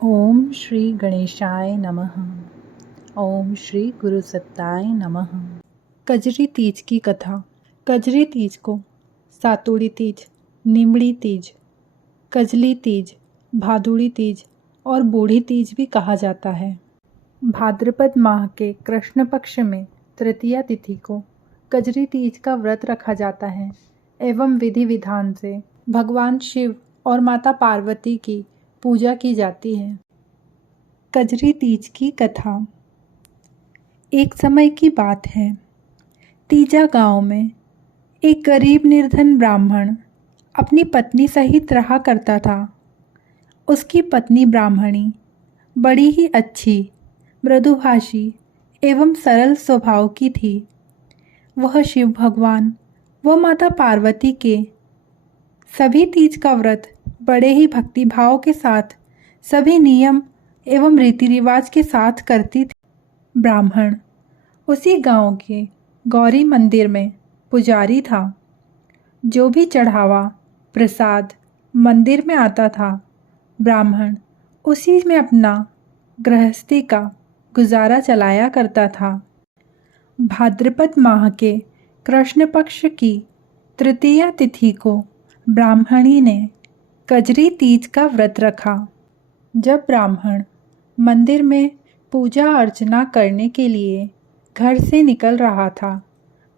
ओम श्री गणेशाय नमः। ओम श्री गुरुसत्ताय नमः। कजरी तीज की कथा। कजरी तीज को सातुड़ी तीज, निमड़ी तीज, कजली तीज, भादुड़ी तीज और बूढ़ी तीज भी कहा जाता है। भाद्रपद माह के कृष्ण पक्ष में तृतीया तिथि को कजरी तीज का व्रत रखा जाता है एवं विधि विधान से भगवान शिव और माता पार्वती की पूजा की जाती है। कजरी तीज की कथा। एक समय की बात है। तीजा गांव में एक गरीब निर्धन ब्राह्मण अपनी पत्नी सहित रहा करता था। उसकी पत्नी ब्राह्मणी बड़ी ही अच्छी, मृदुभाषी एवं सरल स्वभाव की थी। वह शिव भगवान व माता पार्वती के सभी तीज का व्रत बड़े ही भक्तिभाव के साथ, सभी नियम एवं रीति रिवाज के साथ करती थी। ब्राह्मण उसी गांव के गौरी मंदिर में पुजारी था। जो भी चढ़ावा प्रसाद मंदिर में आता था, ब्राह्मण उसी में अपना गृहस्थी का गुजारा चलाया करता था। भाद्रपद माह के कृष्ण पक्ष की तृतीया तिथि को ब्राह्मणी ने कजरी तीज का व्रत रखा। जब ब्राह्मण मंदिर में पूजा अर्चना करने के लिए घर से निकल रहा था,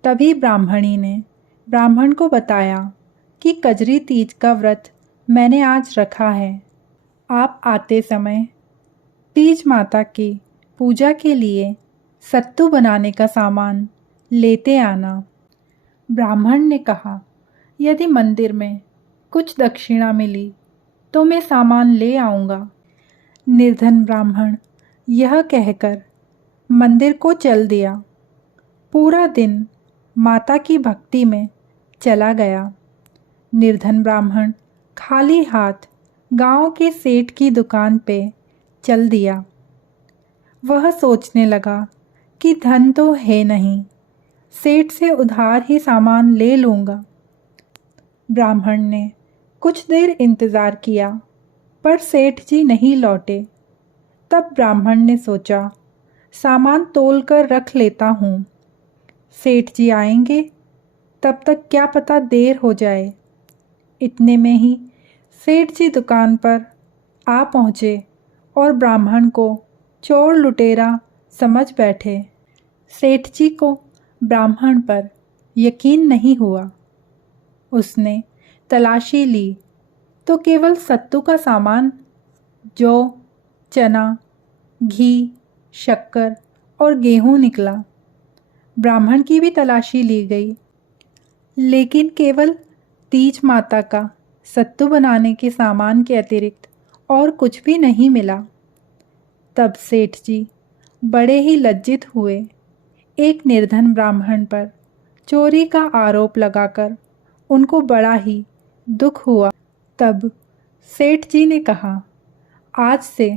तभी ब्राह्मणी ने ब्राह्मण को बताया कि कजरी तीज का व्रत मैंने आज रखा है। आप आते समय तीज माता की पूजा के लिए सत्तू बनाने का सामान लेते आना। ब्राह्मण ने कहा, यदि मंदिर में कुछ दक्षिणा मिली तो मैं सामान ले आऊँगा। निर्धन ब्राह्मण यह कहकर मंदिर को चल दिया। पूरा दिन माता की भक्ति में चला गया। निर्धन ब्राह्मण खाली हाथ गांव के सेठ की दुकान पे चल दिया। वह सोचने लगा कि धन तो है नहीं, सेठ से उधार ही सामान ले लूँगा। ब्राह्मण ने कुछ देर इंतज़ार किया, पर सेठ जी नहीं लौटे। तब ब्राह्मण ने सोचा, सामान तोल कर रख लेता हूँ, सेठ जी आएंगे तब तक क्या पता देर हो जाए। इतने में ही सेठ जी दुकान पर आ पहुँचे और ब्राह्मण को चोर लुटेरा समझ बैठे। सेठ जी को ब्राह्मण पर यकीन नहीं हुआ। उसने तलाशी ली तो केवल सत्तू का सामान, जौ, चना, घी, शक्कर और गेहूं निकला। ब्राह्मण की भी तलाशी ली गई, लेकिन केवल तीज माता का सत्तू बनाने के सामान के अतिरिक्त और कुछ भी नहीं मिला। तब सेठ जी बड़े ही लज्जित हुए। एक निर्धन ब्राह्मण पर चोरी का आरोप लगाकर उनको बड़ा ही दुख हुआ। तब सेठ जी ने कहा, आज से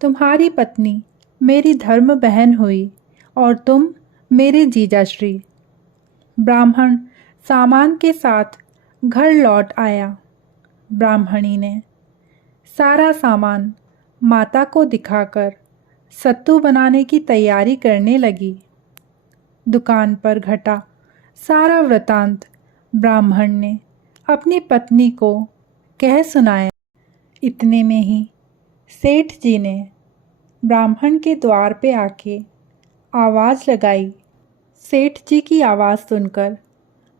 तुम्हारी पत्नी मेरी धर्म बहन हुई और तुम मेरे जीजाश्री। ब्राह्मण सामान के साथ घर लौट आया। ब्राह्मणी ने सारा सामान माता को दिखाकर सत्तू बनाने की तैयारी करने लगी। दुकान पर घटा सारा वृतांत ब्राह्मण ने अपनी पत्नी को कह सुनाया। इतने में ही सेठ जी ने ब्राह्मण के द्वार पे आके आवाज़ लगाई। सेठ जी की आवाज़ सुनकर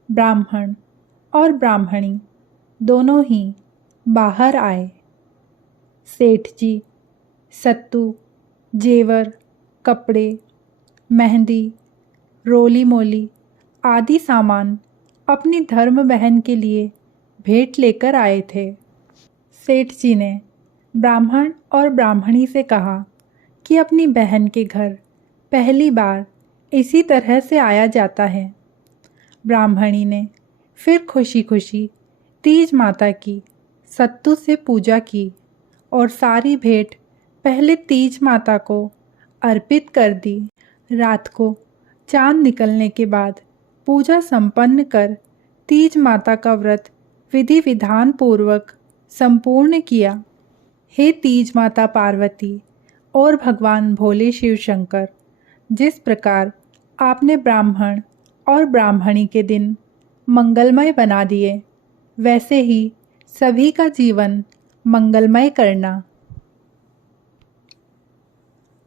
ब्राह्मण और ब्राह्मणी दोनों ही बाहर आए। सेठ जी सत्तू, जेवर, कपड़े, मेहंदी, रोली मोली आदि सामान अपनी धर्म बहन के लिए भेंट लेकर आए थे। सेठ जी ने ब्राह्मण और ब्राह्मणी से कहा कि अपनी बहन के घर पहली बार इसी तरह से आया जाता है। ब्राह्मणी ने फिर खुशी खुशी तीज माता की सत्तू से पूजा की और सारी भेंट पहले तीज माता को अर्पित कर दी। रात को चांद निकलने के बाद पूजा संपन्न कर तीज माता का व्रत विधि विधान पूर्वक संपूर्ण किया। हे तीज माता पार्वती और भगवान भोले शिव शंकर, जिस प्रकार आपने ब्राह्मण और ब्राह्मणी के दिन मंगलमय बना दिए, वैसे ही सभी का जीवन मंगलमय करना।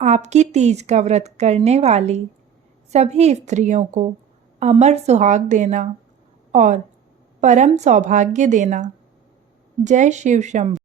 आपकी तीज का व्रत करने वाली सभी स्त्रियों को अमर सुहाग देना और परम सौभाग्य देना। जय शिव शंभू।